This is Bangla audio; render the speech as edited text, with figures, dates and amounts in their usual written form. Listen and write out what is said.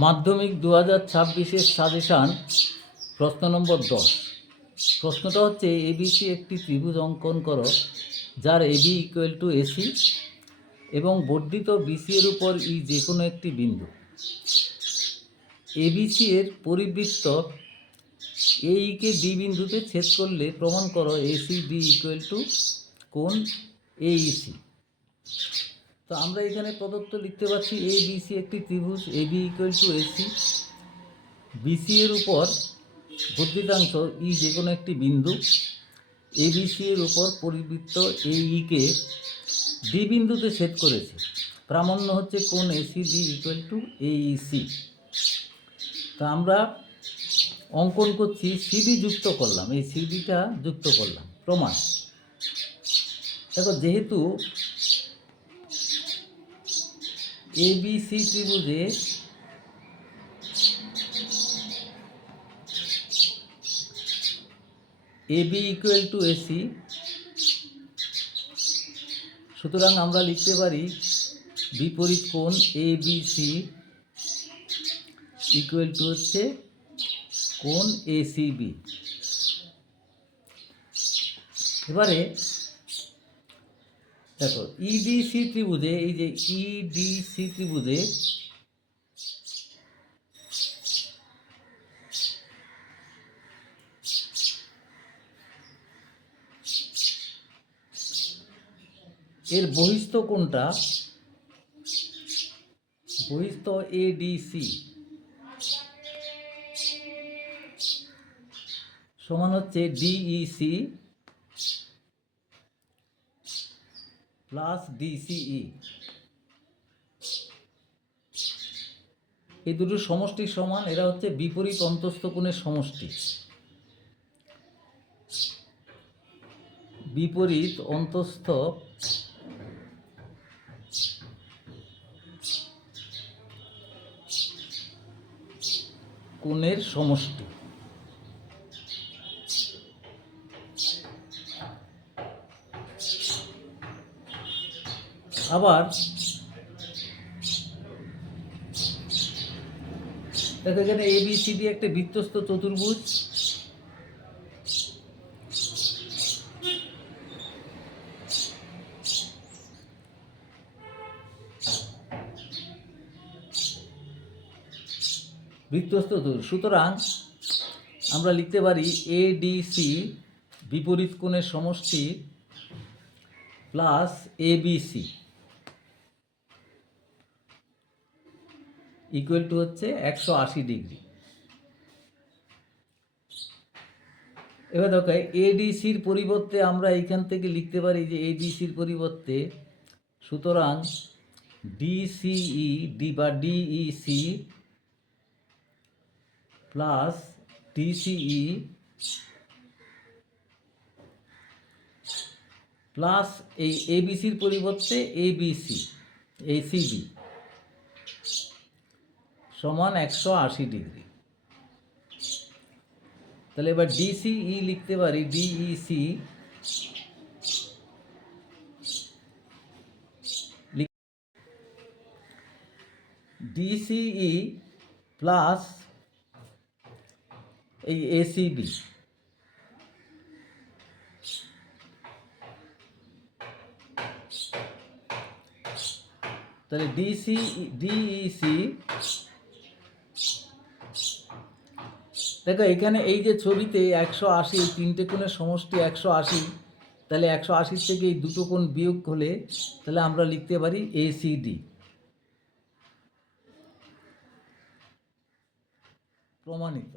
মাধ্যমিক 2026-এর সাজেশান প্রশ্ন নম্বর 10। প্রশ্নটা হচ্ছে এবিসি একটি ত্রিভুজ অঙ্কন করো যার এবি ইকুয়াল টু এসি এবং বর্ধিত বিসি এর উপর ই যে কোনো একটি বিন্দু। এবিসি এর পরিবৃত্ত এইকে ডি বিন্দুতে ছেদ করলে প্রমাণ করো এসি ডি ইকুয়াল টু কোণ এইসি। তো আমরা এখানে প্রদত্ত লিখতে পারছি এ বিসি একটি ত্রিভুজ, AB equal to AC, BC এর উপর বর্ধিতাংশ ই যে কোনো একটি বিন্দু, এবিসি এর উপর পরিবৃত্ত এইকে ডি বিন্দুতে ছেদ করেছে। প্রামাণ্য হচ্ছে কোণ AC D equal to Aisi. তা আমরা অঙ্কন করছি, সিডি যুক্ত করলাম, এই সিডিটা যুক্ত করলাম। প্রমাণ দেখো, যেহেতু এবিসি ত্রিভুজে এবি ইকুয়াল টু এসি, সুতরাং আমরা লিখতে পারি বিপরীত কোণ এবিসি ইকুয়াল টু হচ্ছে কোণ এসিবি। এবারে দেখো, ইডিসি ত্রিভুজে, এই যে ইডিসি ত্রিভুজে এর বহিস্থ কোণটা, বহিস্থ এডিসি সমান হচ্ছে ডিইসি প্লাস ডিসিই। এই দুটো সমষ্টির সমান, এরা হচ্ছে বিপরীত অন্তস্থ কোণের সমষ্টি। বিপরীত অন্তস্থ কোণের সমষ্টি। আবার দেখো, এখানে এবিসিডি একটা বৃত্তস্থ চতুর্ভুজ। সুতরাং আমরা লিখতে পারি এডিসি বিপরীত কোণের সমষ্টি প্লাস এবিসি ইকুয়াল টু হচ্ছে 180 ডিগ্রি। এবার দেখো, এডিসির পরিবর্তে আমরা এইখান থেকে লিখতে পারি যে এডিসির পরিবর্তে, সুতরাং ডিসিই ডি বা ডিইসি প্লাস ডিসিই প্লাস এই এবিসির পরিবর্তে এবিসি এসিবি সমান 180 ডিগ্রি। তাহলে এবার ডিসিই লিখতে পারি ডিইসি ডিসিই প্লাস এই এসিবি তাহলে ডিইসি। দেখো, এখানে এই যে ছবিতে 180, তিনটে কোণের সমষ্টি 180, তাহলে 180 থেকে এই দুটো কোণ বিয়োগ হলে তাহলে আমরা লিখতে পারি এসিডি। প্রমাণিত।